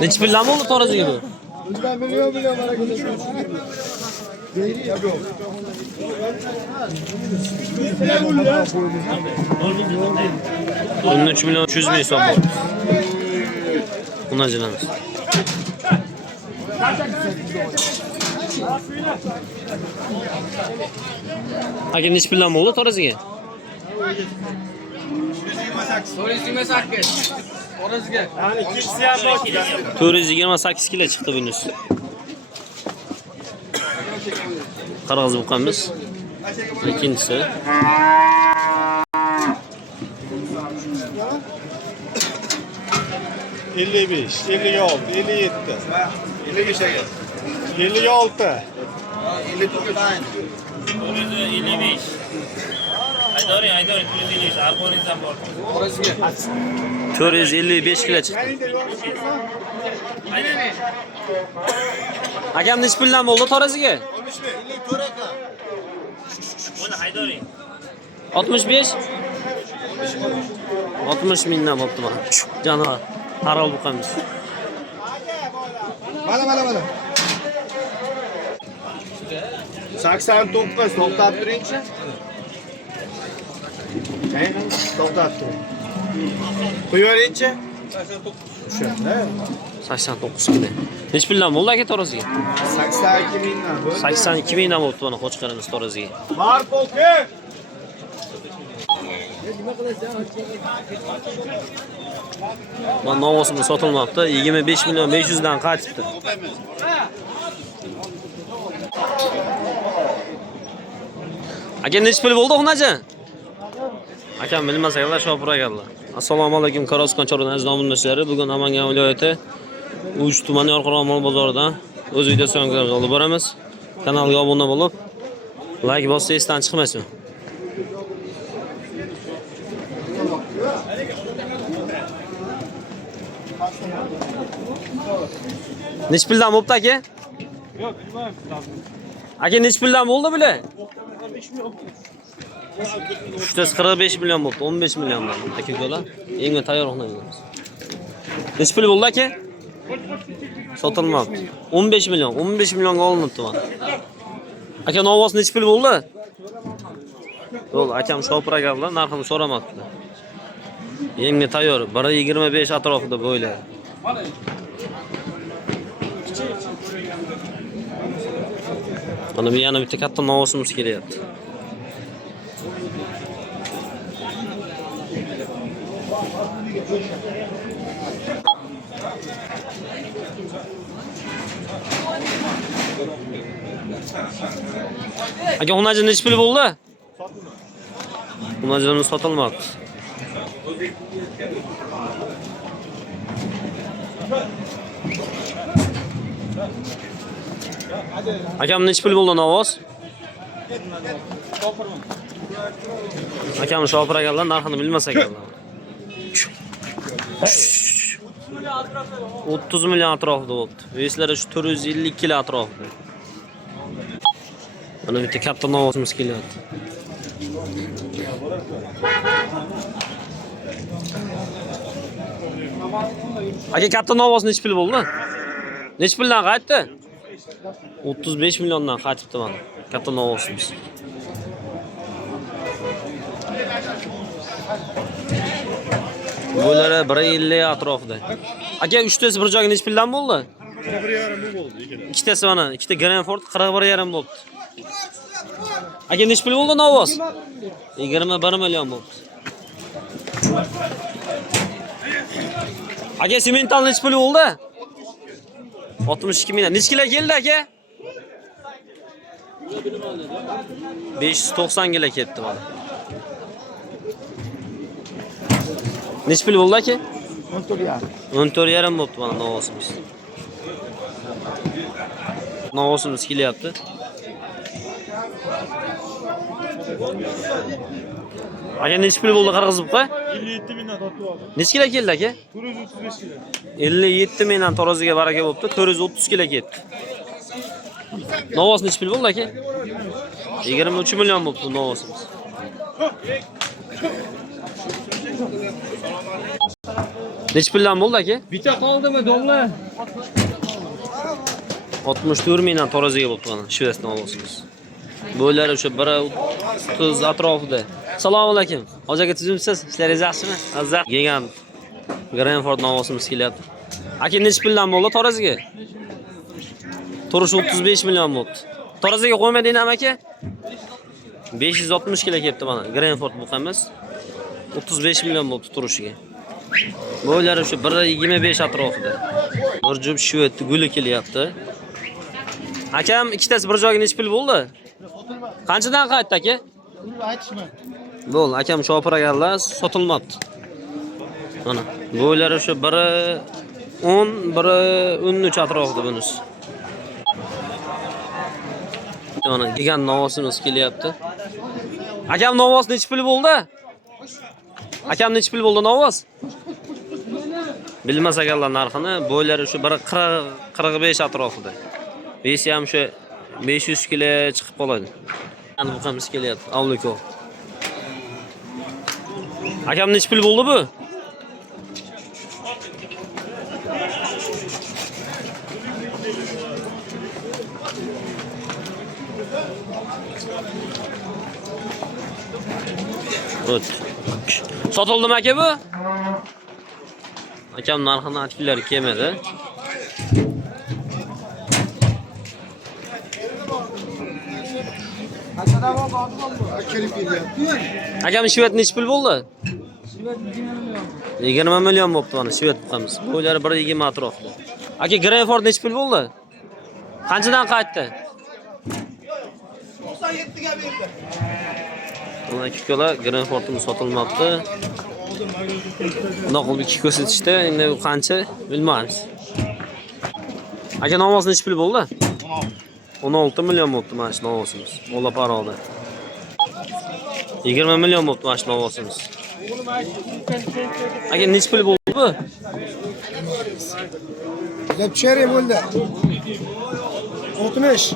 Nechi puldan bo'ldi to'g'risiga bu? Ben biliyorum hareketi. 13 milyon 300 bin hisob bor. Buni ajramiz. Aka nechi puldan bo'ldi to'g'risiga? 428. Orasiga. Yani 428 kilo chiqdi bunisi. Qirg'iz buqamiz. Ikkinchisi. %55, 56, 57. 55'e gel. 56. 59 aynı. 55. Haydori 455. Arqonizdan bor. Orasiga. 455 kilo chiqdi. Akam nechi puldan bo'ldi to'g'risiga? Buni Haydori. 65. 60 mingdan bo'pti mana. Janob, qarol buqamiz. Mana. 89 to'xtab turingchi. To'xtab turing. Qo'yaveringchi. 89 kilo. Nechi puldan bo'ldi aka to'g'risiga? 82 mingdan. 82 mingdan bo'pti mana qo'chqarimiz to'g'risiga. Var polke. Mana novosimiz sotilmoqda. 25 million 500 dan qaytibdi. Aka nechi pul bo'ldi xunajon? Akam bilmasanlar shopiraganlar. Assalomu alaykum Karoskan Chorvan aziz obunachilar. Bugun Namangan viloyati Uch tumani Yorqo'rg'on bozoridan o'z video syomkalarimizni olib boramiz. Kanalga obuna bo'lib, like bossangiz esdan chiqmasin. Nechi puldan bo'pti aka? Yo'q, bilmayman. Aka nechi puldan bo'ldi bular? 45 million bo'ldi, 15 milliondan. Aka ko'lar, eng tayyor o'xnaymiz. Nechi pul bo'ldi aka? Sotilmoqda. 15 million, 15 millionga olinibdi mana. Aka novos nechi pul bo'ldi? Yo'q, akam shopiraganlar, narxini so'ramabdi. Yangi tayyor, 1.25 atrofida bo'ylar. Mana bu yana bitta katta novosimiz kelyapti. Aka xunajon nechi pul bo'ldi? Xunajonimiz sotilmoqda. Akam nechi pul bo'ldi novoz? Akam shopiraganlar narxini bilmas ekanlar. 30 million atrofida bo'ldi. Veslari shu 450 kilo atrofida. Mana bitta katta novosimiz kelyapti. Aka katta novos nechi pul bo'ldi? Nechi puldan qaytdi? 35 milliondan qaytibdi mana. Katta novosimiz. Bo'lari 150 atrofida. Aka uchtasi bir joyga nechi puldan bo'ldi? 1.5 bo'ldi ikkita. Ikkitasi mana, ikkita Granford 41.5 bo'ldi. Aka nechi pul bo'ldi novos? 21 million bo'ldi. Aka semental nechi pul bo'ldi? 62 ming. Nechi kilo keldi aka? 590 kilo ketdi mana. Nechi pul bo'ldi aka? 14.5 bo'ldi mana novosimiz. Novosimiz kelyapti. Aka nechi pul bo'ldi qirg'izibqa? 57 mingdan sotib oldim. Nechi kilo keldi aka? 435 kilo. 57 mingdan taroziga baraka bo'pti, 430 kilo ketdi. Novos nechi pul bo'ldi aka? 23 million bo'pti novosimiz. Necha puldan bo'ldi aka? Bitta qoldimi, domla? 64 mingdan taroziga bo'lib mana shvetsdan olasiz. Bo'ylari o'sha 130 atrofida. Assalomu alaykum. Hoji aka tuzimsiz? Ishlaringiz yaxshimi? Azza. Yegan Grenford novosimiz kelyapti. Aka necha puldan bo'ldi taroziga? Turish 35 million bo'ldi. Taroziga qo'ymadingizmi aka? 560 kilo kelibdi mana. Grenford buqamiz 35 million bo'ldi turishiga. Bo'ylari o'sha 125 atrofida. Bir jup shvet guli kelyapti. Akam ikkitasi bir joyga necha pul bo'ldi? Qanchadan qaytdi aka? Aytishma. Bo'ldi, akam shopiraganlar sotilmabdi. Mana, bo'ylari o'sha biri 10, biri 13 atrofida bunisi. Mana degan novosimiz kelyapti. Akam novos necha pul bo'ldi? Akam necha pul bo'ldi novos? Bilmas ekanlar narxini, bo'ylari o'sha 45 atrofida. Besi ham o'sha 500 kilo chiqib qoladi. Ana buqamiz kelyapti, avliko. Akam necha pul bo'ldi bu? O't. Sotildimi aka bu? Akam narxini aytganlari kelmadi. Akam shvet necha pul bo'ldi? 20 million bo'libdi mana shvet buqamiz. Bo'ylari 120 atrofida. Aka Grenford necha pul bo'ldi? Qanchadan qaytdi? 97 ga berdi. Mana 2 kilo Grenfordimiz sotilmoqda. Bunda qilib 2 ko'rsatishdi. Endi u qancha bilmaymiz. Aka novos necha pul bo'ldi? 16 million bo'libdi mana shu novosimiz. Ola parolda. 20 million bo'libdi mana shu novosimiz. Aka necha pul bo'ldi bu? Deb cherry bo'ldi. 60.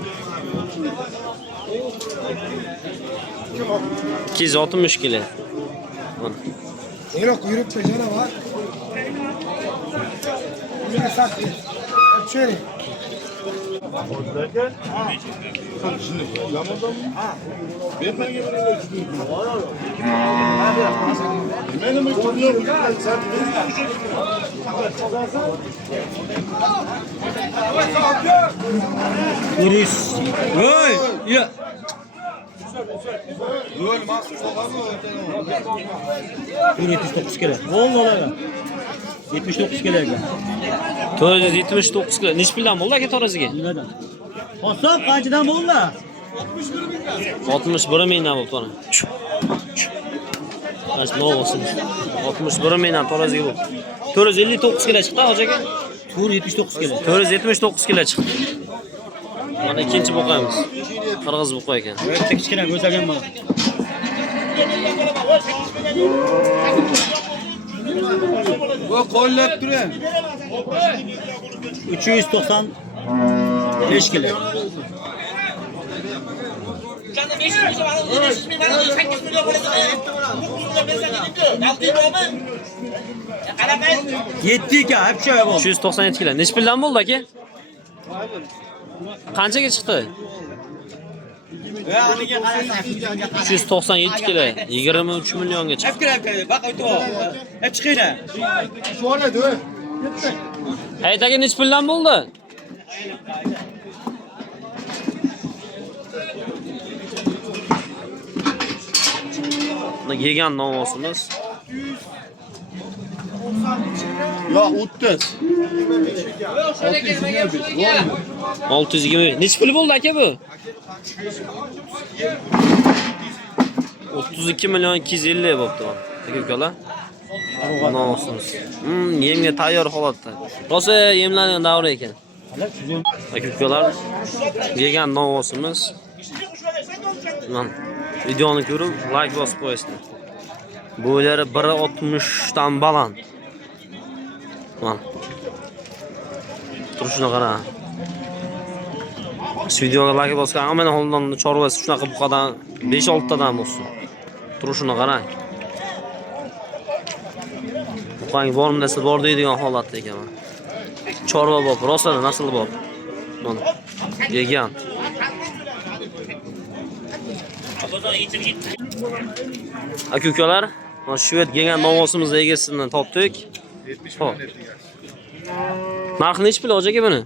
260 kilo. Mana. Yo'q, yuribdi yana bor. Yana satdi. Cherry. Turist. Voy, ya. Yo'l maxsus bo'lganmi? 79 kilo. Vallahi. 79 kilo ekan. 479 kilo. Necha puldan bo'ldi aka taroziga? Nimadan? Qo'sab qanchadan bo'ldi? 61 mingdan bo'ldi mana. Mana shu novosimiz. 61 mingdan taroziga bo'ldi. 459 kilo chiqdi hoji aka. 479 kilo. 479 kilo chiqdi. Mana ikkinchi buqamiz. Qirg'iz buqa ekan. Bitta kichkina ko'rsagan mana. Bu qo'llab turing. 395 kilo. Yetti ekan, hep şey bu. 397 kilo. Necha puldan bo'ldi aka? Qanchaga chiqdi? 397 kilo. 23 millionga chiqdi. Hep kirib, bak o'tib. Hep chiqaydi. So'radi. Hayt aka necha puldan bo'ldi? Buni yegan novosimiz. Yo'q, 30. 620. Necha pul bo'ldi aka bu? 32 million 250 bo'pti bu. Aka-ukalar. Novosimiz. Yemga tayyor holatda. Rosa yemlangan davr ekan. Aka-ukalar, yegan novosimiz. Mana videoni ko'rib, like bosib qo'yasizlar. Bo'ylari 1.60 dan baland. Mana. Turishini qara. Shu videoga like bosgan hamma holdan chorvasi shunaqa buqadan 5-6 tadan bo'lsin. Turishini qarang. Qo'ying bormi desa bor deydigan holatda ekan. Chorva bob, rostdan nasl bob. Mana. Yegan. Bozor yechib ketdi. Aka-ukalar, mana shu yer kelgan novosimizni egasidan topdik. 70 Xo'p. milyon. Narxi nech pul hoji aka buni?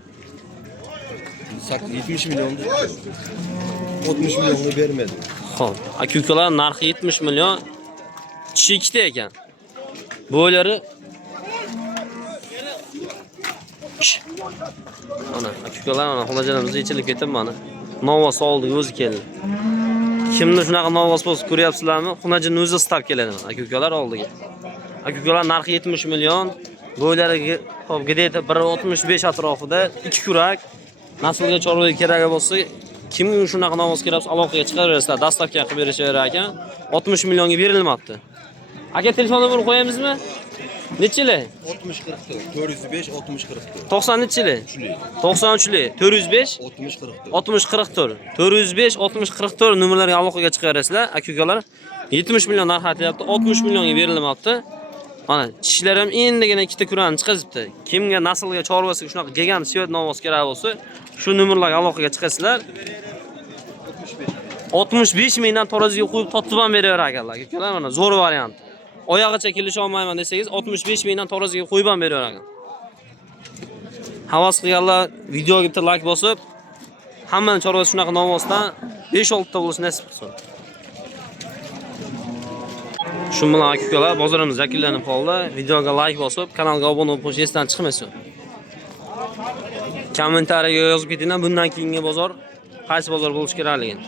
70 milyon. 60 milyonga bermedi. Xo'p, aka-ukalar narxi 70 million. Tishi ikkita ekan. Bo'ylari mana aka-ukalar mana xonajonimiz yechilib ketib mana. Novos oldi o'zi keldi. Kimni shunaqa novos bo'lsa ko'ryapsizlarmi? Xonajinning o'zi istab keladi mana aka-ukalar oldiga. Aka-ukalar narxi 70 million. Bo'ylariga hop где-то 1.65 atrofida 2 kurak. Naslga chorva kerak bo'lsa, kimga shunaqa novos kerak bo'lsa aloqaga chiqaraverasizlar, dastavka qilib berishaverar ekan. 60 millionga berilmoqda. Aka telefon nomerini qo'yamizmi? Nechilik? 60-44. 405 60-44. 90 nechilik? 93lik 405 60-44. 60-44. 405 60-44 nomerlarga aloqaga chiqarasizlar, aka-ukalar. 70 million narx aytyapti, 60 millionga berilmoqda. Mana tishlar ham endigina ikkita kurani chiqazibdi. Kimga naslga chorvasiga shunaqa gigant svet novos kerak bo'lsa, shu nomerlarga aloqaga chiqasizlar. 65 mingdan to'raziga qo'yib totib ham beraverar ekanlar. Aka-ukalar mana zo'r variant. Oyog'icha kelisha olmayman desangiz 65 mingdan to'raziga qo'yib ham beraverar ekan. Havas qilganlar videoga bitta like bosib, hammaning chorvasi shunaqa novosdan 5-6 ta bo'lish nasib qilsin. Shu bilan aka-ukalar bozorimiz yakunlanib qoldi. Videoga like bosib, kanalga obuna bo'lib qo'yish esdan chiqmasin. Kommentariyaga yozib ketinglar bundan keyingi bozor qaysi bozor bo'lishi kerakligini.